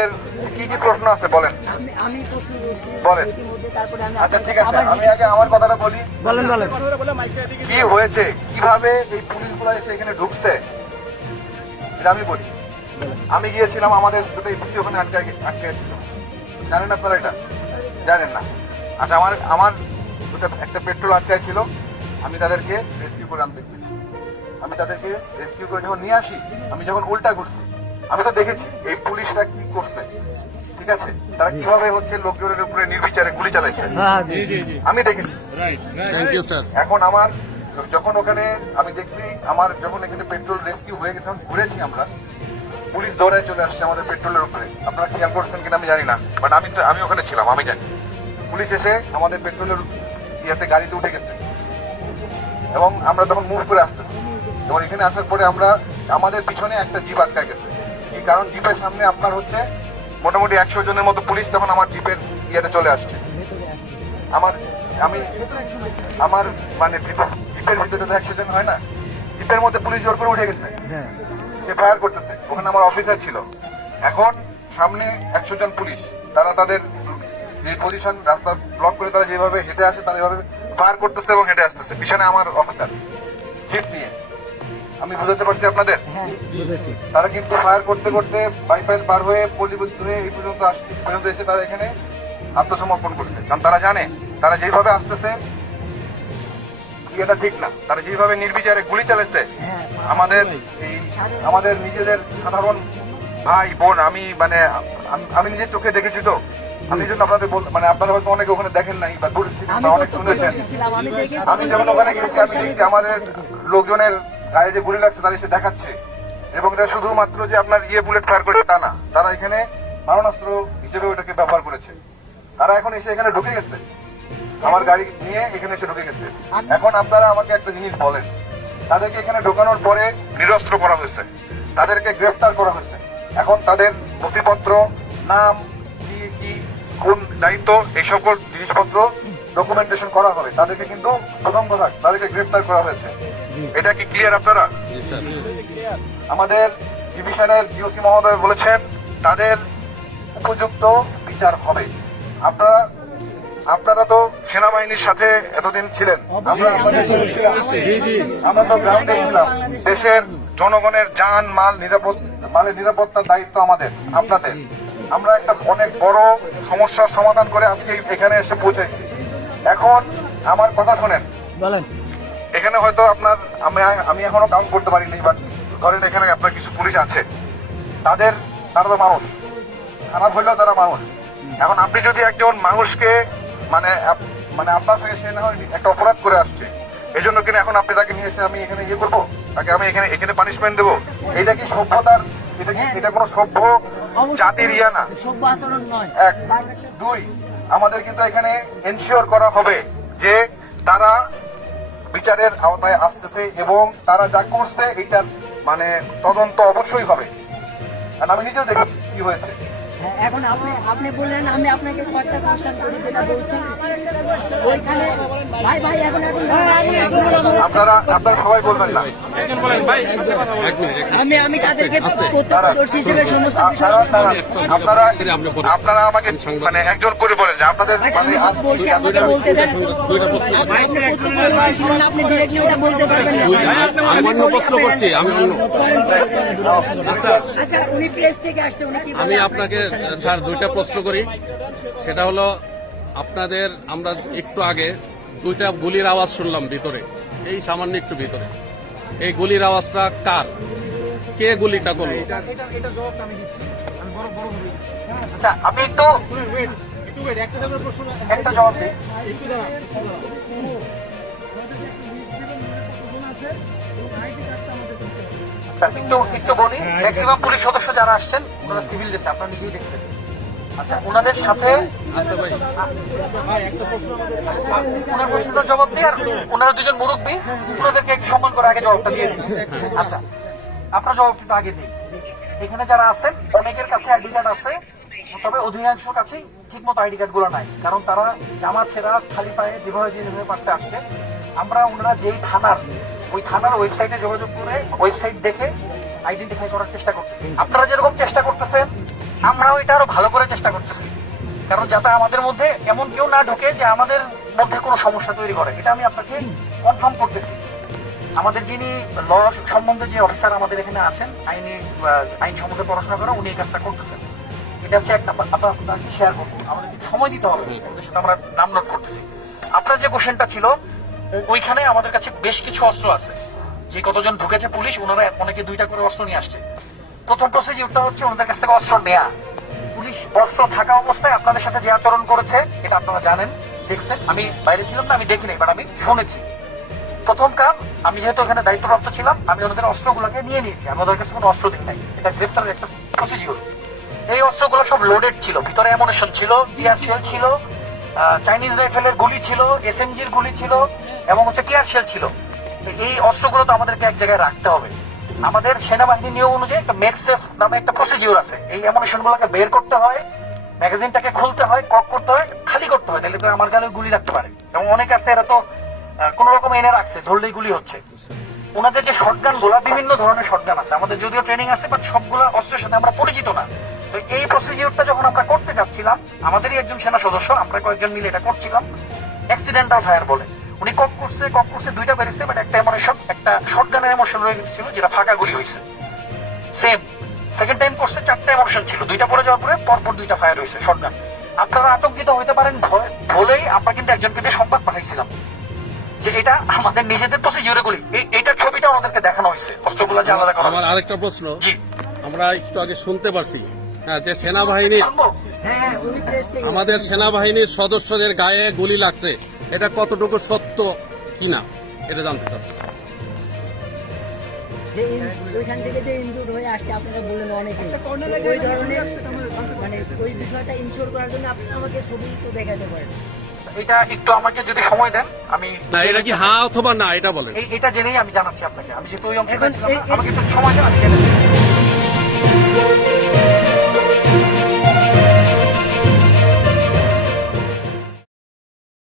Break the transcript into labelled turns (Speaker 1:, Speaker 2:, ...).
Speaker 1: আপনাদের কি কি প্রশ্ন আছে? বলেন।
Speaker 2: আমি আমি প্রশ্ন করছি।
Speaker 1: বলেন।
Speaker 2: তারপরে আমি
Speaker 1: আচ্ছা ঠিক আছে। আমি আগে আমার কথাটা বলি।
Speaker 3: বলেন বলেন।
Speaker 1: কি হয়েছে? কীভাবে এই পুলিশগুলো এসে এখানে ঢুকছে? এটা আমি বলি। আমি গিয়েছিলাম আমাদের দুটো এপিসি ওখানে আটকে আটকে ছিল। জানেন আপনারা এটা? জানেন না। আচ্ছা আমার আমার দুটো একটা পেট্রোল আটকায় ছিল। আমি তাদেরকে রেস্কিউ করে আনতে গেছি আমি তাদেরকে রেস্কিউ করে যখন নিয়ে আসি আমি যখন উল্টা করছি আমি তো দেখেছি এই পুলিশরা কি করছে ঠিক আছে? তারা কীভাবে হচ্ছে লোকজনের উপরে নির্বিচারে গুলি চালাইছে
Speaker 3: হ্যাঁ
Speaker 1: আমি দেখেছি। এখন আমার যখন ওখানে আমি দেখছি আমার যখন এখানে পেট্রোল রেস্কিউ হয়ে গেছে তখন ঘুরেছি আমরা। পুলিশ দৌড়ায় চলে আসছে আমাদের পেট্রোলের উপরে। আপনারা খেয়াল করছেন কিনা আমি জানি না বাট আমি তো আমি ওখানে ছিলাম আমি জানি। পুলিশ এসে আমাদের পেট্রোলের ইয়াতে গাড়িতে উঠে গেছে। এবং আমরা তখন মুভ করে আসতেছি। এবং এখানে আসার পরে আমরা আমাদের পিছনে একটা জিপ আটকা গেছে। কারণ জিপের সামনে আপনার হচ্ছে মোটামুটি একশো জনের মতো পুলিশ তখন আমার জিপের ইয়েতে চলে আসছে। আমার আমি আমার মানে জিপের ভিতরে তো একশো জন হয় না? জিপের মধ্যে পুলিশ জোর করে উঠে গেছে।
Speaker 3: হ্যাঁ।
Speaker 1: সে ফায়ার করতেছে। ওখানে আমার অফিসার ছিল। এখন সামনে একশো জন পুলিশ। তারা তাদের পজিশন রাস্তা ব্লক করে তারা যেভাবে হেঁটে আসে তারা এভাবে ফায়ার করতেছে এবং হেঁটে আসতেছে। পিছনে আমার অফিসার জিপ নিয়ে। আমি বুঝাতে পারছি আপনাদের?
Speaker 2: হ্যাঁ।
Speaker 1: তারা কিন্তু ফায়ার করতে করতে বাইপাইল পার হয়ে পল্লীবুদ্ধ হয়ে এই পর্যন্ত পর্যন্ত এসে তারা এখানে আত্মসমর্পণ করছে। কারণ তারা জানে তারা যেভাবে আসতেছে এটা ঠিক না। তারা যেভাবে নির্বিচারে গুলি চালাচ্ছে
Speaker 2: হ্যাঁ।
Speaker 1: আমাদের এই আমাদের নিজেদের সাধারণ ভাই বোন আমি মানে আম- আমি নিজের চোখে দেখেছি তো। আমি এই জন্য আপনাদের মানে আপনারা হয়তো অনেকে ওখানে দেখেন নাই বা অনেক শুনেছেন।
Speaker 2: আমি
Speaker 1: যখন ওখানে গেছি আমি দেখছি আমাদের লোকজনের গায়ে যে গুলি লাগছে তারা এসে দেখাচ্ছে। এবং এটা শুধুমাত্র যে আপনার ইয়ে বুলেট ফায়ার করে তা না, তারা এখানে মারণাস্ত্র হিসেবে ওটাকে ব্যবহার করেছে। তারা এখন এসে এখানে ঢুকে গেছে। আমার গাড়ি নিয়ে এখানে এসে ঢুকে গেছে। এখন আপনারা আমাকে একটা জিনিস বলেন, তাদেরকে এখানে ঢোকানোর পরে নিরস্ত্র করা হয়েছে। তাদেরকে গ্রেফতার করা হয়েছে। এখন তাদের নথিপত্র, নাম, কি কি, কোন দায়িত্ব, এই সকল জিনিসপত্র ডকুমেন্টেশন করা হবে। তাদেরকে কিন্তু প্রথম কথা তাদেরকে গ্রেফতার করা হয়েছে। এটা কি ক্লিয়ার আপনারা? আমাদের ডিভিশনের জিওসি মহোদয় বলেছেন তাদের উপযুক্ত বিচার হবে। আপনারা আপনারা তো সেনাবাহিনীর সাথে এতদিন ছিলেন। আমরা তো গ্রাউন্ডে ছিলাম। দেশের জনগণের যান মাল নিরাপদ মালের নিরাপত্তার দায়িত্ব আমাদের আপনাদের। আমরা একটা অনেক বড় সমস্যার সমাধান করে আজকে এখানে এসে পৌঁছাইছি। এখন আমার কথা শোনেন।
Speaker 3: বলেন।
Speaker 1: এখানে হয়তো আপনার আমি আমি এখনও কাউন্ট করতে পারিনি বাট ধরেন এখানে আপনার কিছু পুলিশ আছে। তাদের তারা তো মানুষ। খারাপ হইলেও তারা মানুষ। এখন আপনি যদি একজন মানুষকে মানে মানে আপনার সঙ্গে সে না হয় একটা অপরাধ করে আসছে এই জন্য কিনা এখন আপনি তাকে নিয়ে এসে আমি এখানে ইয়ে করব? তাকে আমি এখানে এখানে পানিশমেন্ট দেবো? এটা কি সভ্যতার এটা কি এটা কোনো সভ্য জাতির ইয়া না?
Speaker 2: সভ্য আচরণ নয়।
Speaker 1: এক দুই আমাদের কিন্তু এখানে এনশিওর করা হবে যে তারা বিচারের আওতায় আসতেছে এবং তারা যা করছে এটার মানে তদন্ত অবশ্যই হবে। কারণ আমি নিজেও দেখেছি কি হয়েছে।
Speaker 2: হ্যাঁ, এখন আপনি আপনি বললেন আমি আপনাকে কয়েকটা কোশ্চেন করি যেটা বলছি। ওইখানে ভাই ভাই এখন এখন
Speaker 1: আপনারা সবাই বলবেন না।
Speaker 2: আমি আমি তাদেরকে প্রত্যক্ষদর্শী হিসেবে সমস্ত বিষয়
Speaker 1: আপনারা আমাকে মানে একজন করে বলেন যে আপনাদের মানে
Speaker 2: আমি বলছি আমাকে বলতে দেন। আপনি প্রত্যক্ষদর্শী ছিলেন আপনি ডিরেক্টলি ওটা বলতে পারবেন না।
Speaker 4: আমি অন্য প্রশ্ন করছি, আমি অন্য- আচ্ছা
Speaker 2: আচ্ছা। উনি প্রেস থেকে আসছে উনি কি
Speaker 4: আমি
Speaker 2: আপনাকে
Speaker 4: আপনাকে স্যার দুইটা প্রশ্ন করি। সেটা হলো আপনাদের আমরা একটু আগে দুইটা গুলির আওয়াজ শুনলাম ভিতরে। এই সামান্য একটু ভিতরে। এই গুলির আওয়াজটা কার? কে গুলিটা করল?
Speaker 5: আচ্ছা আমি একটু একটা জবাব দিই আচ্ছা, একটু একটু বলি ম্যাক্সিমাম পুলিশ সদস্য যারা আসছেন ওনারা সিভিল ড্রেসে আপনারা নিজেই দেখছেন। আচ্ছা ওনাদের সাথে
Speaker 4: আচ্ছা
Speaker 5: ওনার প্রশ্নটার জবাব দিই আর ওনারা দুজন মুরব্বী ওনাদেরকে একটু সম্মান করে আগে জবাবটা দিয়ে দিই আচ্ছা আপনার জবাব কিন্তু আগে দিই এখানে যারা আছেন অনেকের কাছে আইডি কার্ড আছে তবে অধিকাংশ কাছেই ঠিক মতো আইডি কার্ডগুলো নাই কারণ তারা জামা ছেঁড়া খালি পায়ে যেভাবে যেভাবে পাশে আসছে। আমরা ওনারা যেই থানার ওই থানার ওয়েবসাইটে যোগাযোগ করে ওয়েবসাইট দেখে আইডেন্টিফাই করার চেষ্টা করতেছি। আপনারা যেরকম চেষ্টা করতেছেন আমরাও এটা আরও ভালো করে চেষ্টা করতেছি। কারণ যাতে আমাদের মধ্যে এমন কেউ না ঢোকে যে আমাদের মধ্যে কোনো সমস্যা তৈরি করে। এটা আমি আপনাকে কনফার্ম করতেছি। আমাদের যিনি ল সম্বন্ধে যে অফিসার আমাদের এখানে আছেন আইনি আইন সম্বন্ধে পড়াশোনা করা উনি এই কাজটা করতেছেন। এটা হচ্ছে একটা আপনার আপনাকে শেয়ার করব। আমাদের সময় দিতে হবে। সাথে আমরা নাম নোট করতেছি। আপনার যে কোশ্চেনটা ছিল ওইখানে আমাদের কাছে বেশ কিছু অস্ত্র আছে। যে কতজন ঢুকেছে পুলিশ, ওনারা অনেকে দুইটা করে অস্ত্র নিয়ে আসছে। প্রথম প্রসিডিউরটা হচ্ছে ওনাদের কাছ থেকে অস্ত্র নেয়া। পুলিশ অস্ত্র থাকা অবস্থায় আপনাদের সাথে যে আচরণ করেছে, এটা আপনারা জানেন, দেখছেন। আমি বাইরে ছিলাম না, আমি দেখিনি বাট আমি শুনেছি। প্রথম কাজ, আমি যেহেতু ওখানে দায়িত্বপ্রাপ্ত ছিলাম, আমি ওদের অস্ত্রগুলোকে নিয়ে নিয়েছি। আমি ওদের কাছে কোনো অস্ত্র দিই নাই। এটা গ্রেফতারের একটা প্রসিডিউর এই অস্ত্রগুলো সব লোডেড ছিল। ভিতরে অ্যামুনেশন ছিল টিয়ার ছিল চাইনিজ রাইফেলের গুলি ছিল এসএমজির গুলি ছিল এবং হচ্ছে টিয়ার শেল ছিল। এই অস্ত্রগুলো তো আমাদেরকে এক জায়গায় রাখতে হবে। আমাদের সেনাবাহিনীর নিয়ম অনুযায়ী একটা মেকসেফ নামে একটা প্রসিডিউর আছে। এই অ্যামুনেশন গুলোকে বের করতে হয় ম্যাগাজিনটাকে খুলতে হয়, কক করতে হয়, খালি করতে হয়, নাহলে তো আমার গালে গুলি রাখতে পারে। এবং অনেক আছে, এরা তো কোন রকম এনে রাখছে, ধরলেই গুলি হচ্ছে। ওনাদের যে শটগানগুলা বিভিন্ন ধরনের শটগান আছে। আমাদের যদিও ট্রেনিং আছে বাট সবগুলা অস্ত্রের সাথে আমরা পরিচিত না। তো এই প্রসিডিউরটা যখন আমরা করতে যাচ্ছিলাম, আমাদেরই একজন সেনা সদস্য, আমরা কয়েকজন মিলে এটা করছিলাম। অ্যাক্সিডেন্টাল ফায়ার বলে। উনি কক করছে কক করছে দুইটা বেরিয়েছে বাট একটা এমোশন একটা শটগানের এমোশন রয়ে গেছিল যেটা ফাঁকা গুলি হয়েছে। সেম সেকেন্ড টাইম করছে চারটা এমোশন ছিল। দুইটা পরে যাওয়ার পরে পরপর দুইটা ফায়ার হয়েছে শটগান আপনারা আতঙ্কিত হইতে পারেন বলেই আমরা কিন্তু একজনকে দিয়ে সংবাদ পাঠাইছিলাম। যে এটা আমাদের নিজেদের প্রসিডিউরে গুলি। ছবিটা আমাদেরকে দেখানো হয়েছে। অস্ত্রগুলো যে আলাদা করা
Speaker 4: আমার। আরেকটা প্রশ্ন।
Speaker 5: জি।
Speaker 4: আমরা একটু আগে শুনতে পারছি। হ্যাঁ, যে সেনাবাহিনী?
Speaker 2: হ্যাঁ থেকে
Speaker 4: আমাদের সেনাবাহিনীর সদস্যদের গায়ে গুলি লাগছে। এটা কতটুকু সত্য কিনা এটা জানতে
Speaker 2: যে ওইখান থেকে যে ইনজুর হয়ে আসছে আপনারা বললেন অনেকে। ওই ধরনের মানে ওই বিষয়টা ইনশোর করার জন্য আপনি আমাকে ছবি তো দেখাতে পারেন।
Speaker 5: এটা একটু আমাকে যদি সময় দেন আমি
Speaker 4: না এটা কি হ্যাঁ অথবা না এটা বলেন।
Speaker 5: এই- এটা জেনেই আমি জানাচ্ছি আপনাকে। আমি যেহেতু ওই অংশটা ছিলাম আমাকে একটু সময় দেন আমি জেনে দিই।